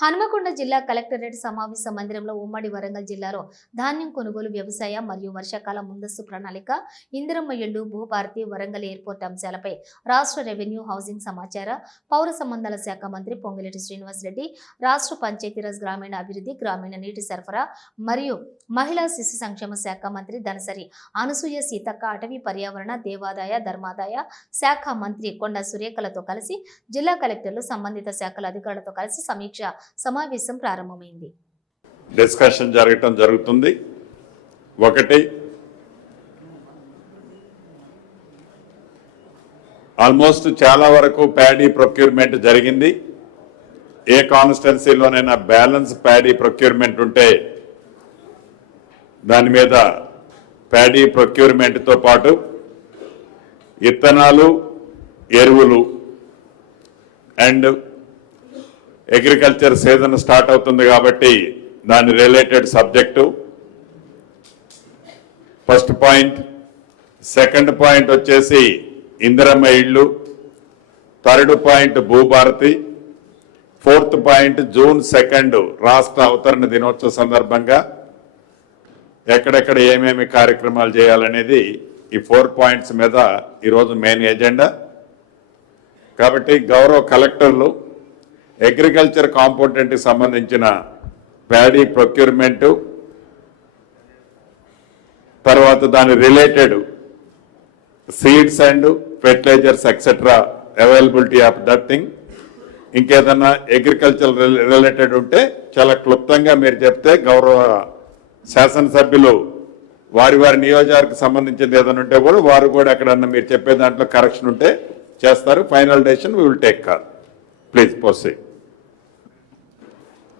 హనుమకొండ జిల్లా కలెక్టరేట్ సమావేశ మందిరంలో ఉమ్మడి వరంగల్ జిల్లాలో ధాన్యం కొనుగోలు వ్యవసాయ మరియు వర్షాకాల ముందస్తు ప్రణాళిక ఇందిరమ్మ ఇళ్ళు భూభారతి వరంగల్ ఎయిర్పోర్ట్ అంశాలపై రాష్ట్ర రెవెన్యూ హౌసింగ్ సమాచార పౌర సంబంధాల శాఖ మంత్రి పొంగిరెడ్డి శ్రీనివాసరెడ్డి రాష్ట్ర పంచాయతీరాజ్ గ్రామీణ అభివృద్ధి గ్రామీణ నీటి సరఫరా మరియు మహిళా శిశు సంక్షేమ శాఖ మంత్రి ధనసరి అనసూయ సీతక్క అటవీ పర్యావరణ దేవాదాయ ధర్మాదాయ శాఖ మంత్రి కొండ సురేఖలతో కలిసి జిల్లా కలెక్టర్లు సంబంధిత శాఖల అధికారులతో కలిసి సమీక్ష సమావేశం ప్రారంభమైంది. డిస్కషన్ జరగటం జరుగుతుంది. ఒకటి ఆల్మోస్ట్ చాలా వరకు ప్యాడీ ప్రొక్యూర్మెంట్ జరిగింది. ఏ కాన్స్టిట్యున్సీలోనైనా బ్యాలెన్స్ ప్యాడీ ప్రొక్యూర్మెంట్ ఉంటే దాని మీద ప్యాడీ ప్రొక్యూర్మెంట్తో పాటు ఇత్తనాలు ఎరువులు అండ్ అగ్రికల్చర్ సీజన్ స్టార్ట్ అవుతుంది కాబట్టి దాని related subject. First point. Second point వచ్చేసి ఇందిరమ్మ ఇళ్ళు. Third point Bhubharati. Fourth point June second రాష్ట్ర అవతరణ దినోత్సవ సందర్భంగా ఎక్కడెక్కడ ఏమేమి కార్యక్రమాలు చేయాలనేది ఈ ఫోర్ పాయింట్స్ మీద ఈరోజు మెయిన్ ఎజెండా. కాబట్టి గౌరవ కలెక్టర్లు అగ్రికల్చర్ కాంపోనెంట్కి సంబంధించిన ప్యాడీ ప్రొక్యూర్మెంట్ తర్వాత దాని related seeds and fertilisers etcetera availability of that thing ఇంకేదన్నా అగ్రికల్చర్ రిలేటెడ్ ఉంటే చాలా క్లుప్తంగా మీరు చెప్తే గౌరవ శాసనసభ్యులు వారి వారి నియోజకవర్గకు సంబంధించింది ఏదైనా ఉంటే కూడా వారు కూడా ఎక్కడన్నా మీరు చెప్పే దాంట్లో కరెక్షన్ ఉంటే చేస్తారు. Final decision we will take call please proceed